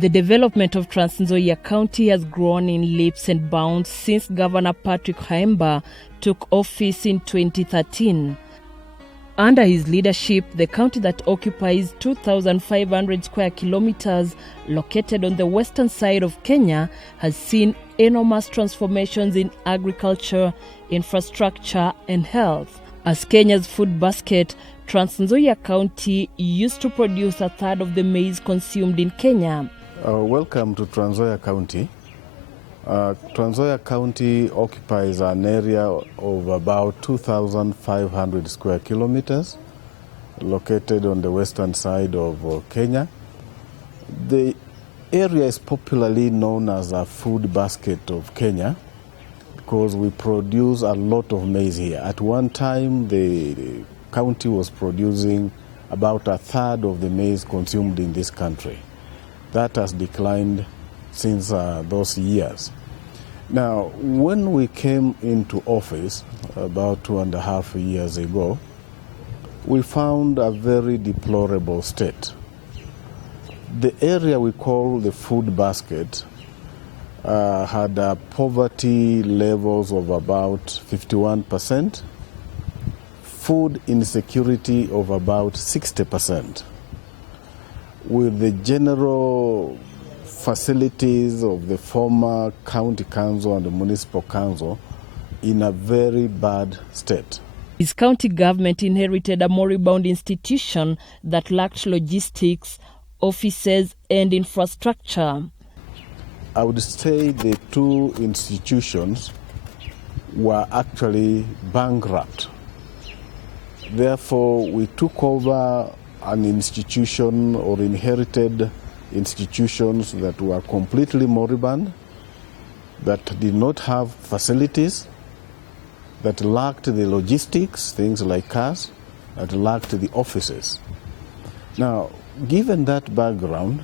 The development of Trans-Nzoia County has grown in leaps and bounds since Governor Partick Khaemba took office in 2013. Under his leadership, the county that occupies 2,500 square kilometers, located on the western side of Kenya, has seen enormous transformations in agriculture, infrastructure, and health. As Kenya's food basket, Trans-Nzoia County used to produce a third of the maize consumed in Kenya. Welcome to Trans-Nzoia County. Trans-Nzoia County occupies an area of about 2,500 square kilometers, located on the western side of Kenya. The area is popularly known as a food basket of Kenya because we produce a lot of maize here. At one time, the county was producing about a third of the maize consumed in this country. That has declined since those years. Now, when we came into office about 2.5 years ago, we found a very deplorable state. The area we call the food basket had poverty levels of about 51%, food insecurity of about 60%, with the general facilities of the former county council and the municipal council in a very bad state. His county government inherited a moribund institution that lacked logistics, offices, and infrastructure. I would say the two institutions were actually bankrupt. Therefore, we took over an institution or inherited institutions that were completely moribund, that did not have facilities, that lacked the logistics, things like cars, that lacked the offices. Now, given that background,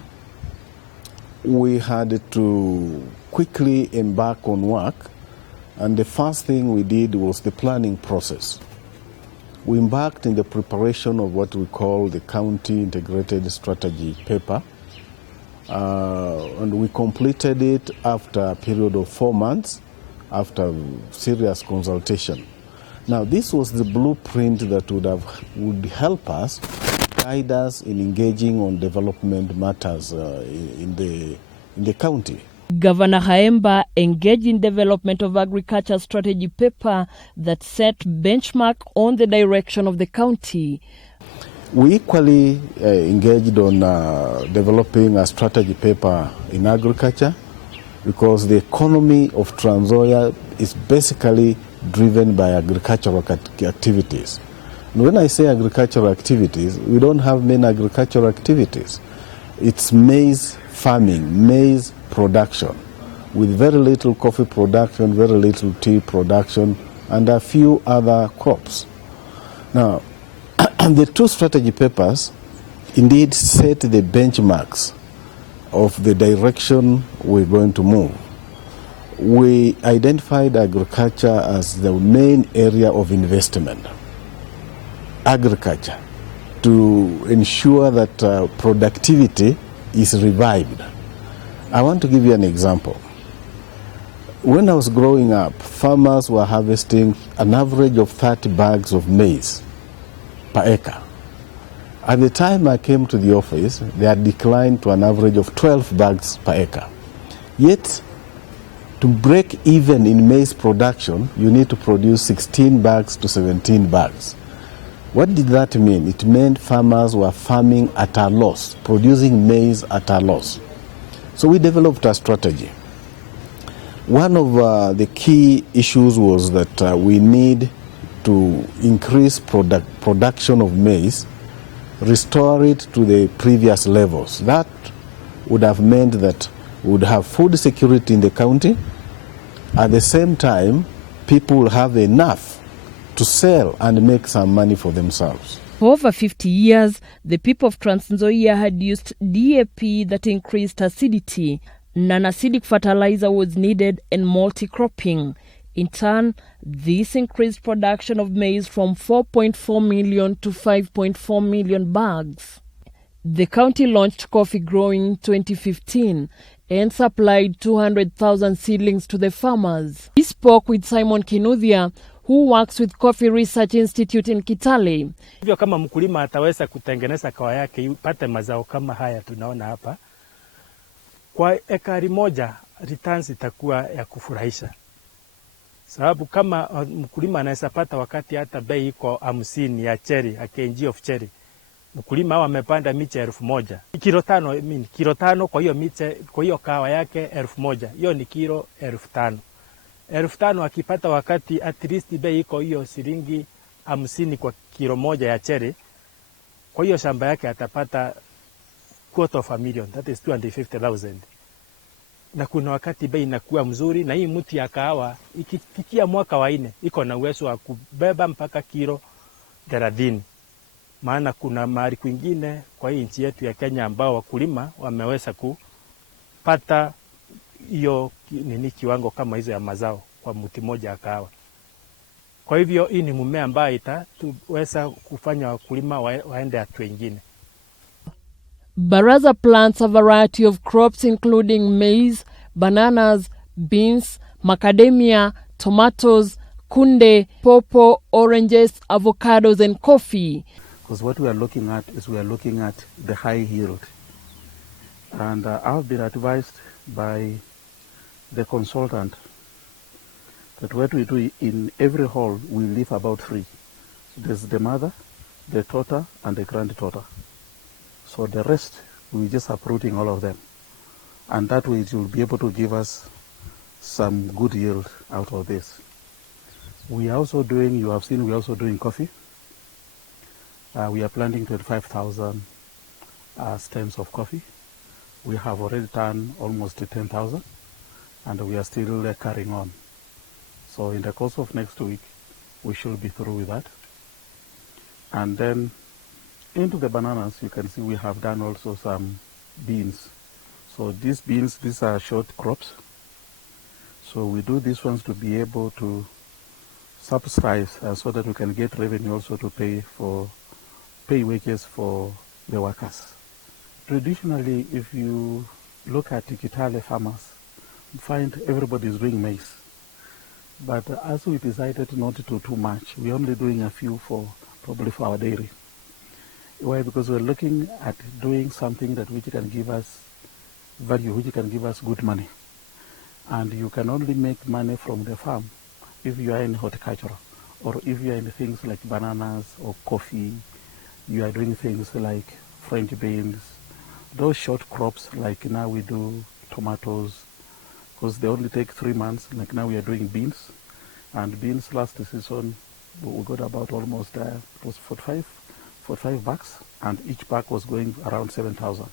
we had to quickly embark on work, and the first thing we did was the planning process. We embarked in the preparation of what we call the County Integrated Strategy paper, and we completed it after a period of 4 months, after serious consultation. Now, this was the blueprint that would help us, guide us in engaging on development matters in the county. Governor Khaemba engaged in development of agriculture strategy paper that set benchmark on the direction of the county. We equally engaged on developing a strategy paper in agriculture because the economy of Trans-Nzoia is basically driven by agricultural activities. And when I say agricultural activities, we don't have many agricultural activities. It's maize farming, maize production, with very little coffee production, very little tea production, and a few other crops. Now, the two strategy papers indeed set the benchmarks of the direction we're going to move. We identified agriculture as the main area of investment. Agriculture, to ensure that productivity is revived. I want to give you an example. When I was growing up, farmers were harvesting an average of 30 bags of maize per acre. At the time I came to the office, they had declined to an average of 12 bags per acre. Yet, to break even in maize production, you need to produce 16 bags to 17 bags. What did that mean? It meant farmers were farming at a loss, producing maize at a loss. So we developed a strategy. One of the key issues was that we need to increase production of maize, restore it to the previous levels. That would have meant that we would have food security in the county. At the same time, people will have enough to sell and make some money for themselves. For over 50 years, the people of Trans-Nzoia had used DAP that increased acidity. Non-acidic fertilizer was needed and multi-cropping. In turn, this increased production of maize from 4.4 million to 5.4 million bags. The county launched coffee growing in 2015 and supplied 200,000 seedlings to the farmers. We spoke with Simon Kinuthia, who works with Coffee Research Institute in Kitale. Hivyo kama mkulima ataweza kutengeneza kahawa yake ipate mazao kama haya tunaona hapa, kwa ekari moja returns itakuwa ya kufurahisha. Sababu kama mkulima anaweza pata wakati hata bei iko 50 ya cherry, a kg of cherry. Mkulima hawa amepanda miche 1,000. Kilo 5 kwa hiyo miche, kwa hiyo kahawa yake 1,000. Hiyo ni kilo 5,000. 5,000 akipata wakati at least bei iko hiyo shilingi 50 kwa kilo moja ya cherry. Kwa hiyo shamba yake atapata $250,000, that is 250,000. Na kuna wakati bei inakuwa mzuri, na hii mti ya kahawa ikifikia mwaka wa 4 iko na uwezo wa kubeba mpaka kilo 30. Maana kuna mahali kwingine kwa hii nchi yetu ya Kenya ambao wakulima wameweza kupata hiyo kiwango kama hizo ya mazao kwa mti moja ya kahawa. Kwa hivyo hii ni mmea ambayo itaweza kufanya wakulima waende hatua nyingine. Baraza plants a variety of crops including maize, bananas, beans, macadamia, tomatoes, kunde, pawpaw, oranges, avocados and coffee. Because what we are looking at is the high yield. And I've been advised by the consultant that what we do in every hole, we leave about 3. There's the mother, the daughter, and the granddaughter. So the rest, we're just uprooting all of them. And that way it will be able to give us some good yield out of this. We are also doing, you have seen, we're also doing coffee. We are planting 25,000 stems of coffee. We have already done almost 10,000, and we are still carrying on. So in the course of next week, we should be through with that. And then into the bananas, you can see we have done also some beans. So these beans, these are short crops. So we do these ones to be able to subsidize so that we can get revenue also to pay wages for the workers. Traditionally, if you look at Kitale farmers, you find everybody is doing maize. But as we decided not to do too much, we're only doing a few probably for our dairy. Why? Because we're looking at doing something that which can give us value, which can give us good money. And you can only make money from the farm if you are in horticulture, or if you are in things like bananas or coffee. You are doing things like French beans, those short crops, like now we do tomatoes, because they only take 3 months. Like now we are doing beans, and beans last season we got about almost it was 45 bags, and each bag was going around 7,000.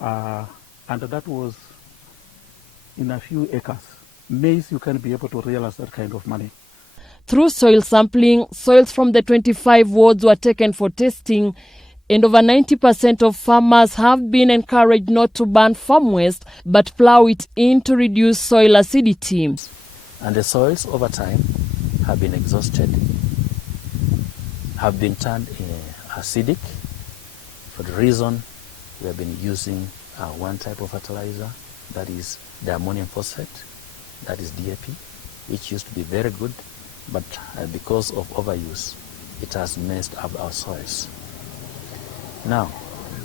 And that was in a few acres. Maize, you can be able to realize that kind of money. Through soil sampling, soils from the 25 wards were taken for testing, and over 90% of farmers have been encouraged not to burn farm waste, but plow it in to reduce soil acidity. And the soils over time have been exhausted, have been turned acidic, for the reason we have been using one type of fertilizer, that is the ammonium phosphate, that is DAP, which used to be very good, but because of overuse, it has messed up our soils. Now,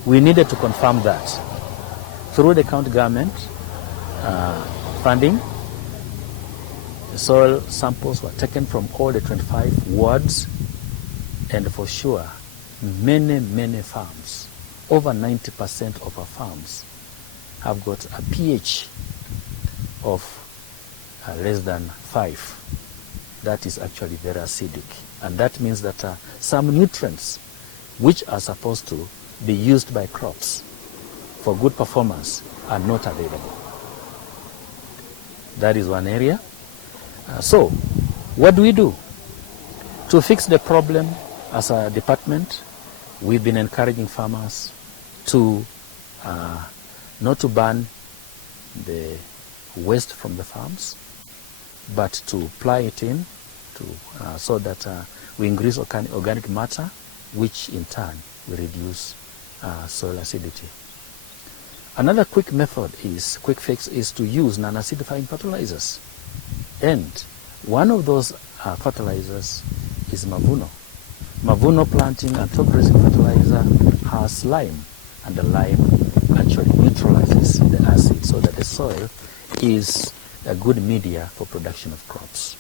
we needed to confirm that. Through the county government funding, the soil samples were taken from all the 25 wards, and for sure, many farms, over 90% of our farms, have got a pH of less than 5. That is actually very acidic. And that means that some nutrients which are supposed to be used by crops for good performance are not available. That is one area. So, what do? To fix the problem as a department, we've been encouraging farmers to not to burn the waste from the farms, but to ply it in so that we increase organic matter, which in turn will reduce soil acidity. Another quick fix is to use non-acidifying fertilizers. And one of those fertilizers is Mavuno. Mavuno planting and top dressing fertilizer has lime, and the lime actually neutralizes the acid so that the soil is a good media for production of crops.